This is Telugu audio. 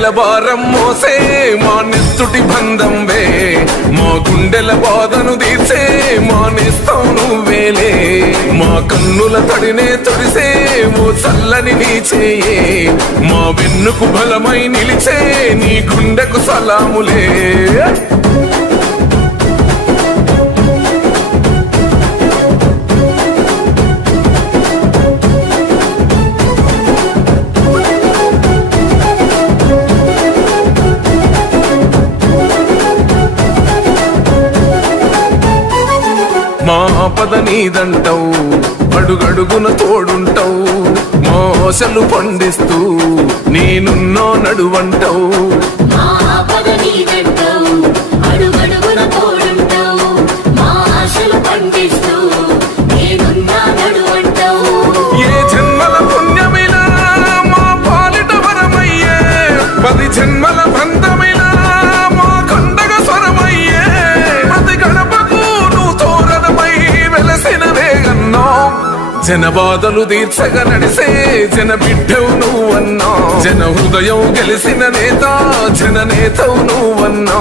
పల్లెల భారం మోసే మా నెత్తుటి బంధంవే, మా గుండెల బాధను తీర్చే మా నేస్తం నువ్వేలే. మా కన్నుల తడినే తొడిసే ఓ చల్లని నీ చేయే, మా వెన్నుకు బలమై నిలిచే నీ గుండెకు సలాములే. మా ఆపద నీదంటావు, అడుగడుగున తోడుంటావు, మా ఆశలు పండిస్తూ నేనున్నో నడువంటావు. ఏ జన్మల పుణ్యమిలా మా పాలిట వరమయ్యే, 10 జన్మల బంధమిలా మా కండగ స్వరమయ్యే. ప్రతి గడపకు నువ్వు తోరణమై వెలసిన వేగన్నా, జన బాధలు తీర్చగా నడిసే జన బిడ్డవు నువ్వన్నా. జన హృదయం గెలిసిన నేత జన నేతవు నువ్వన్నా.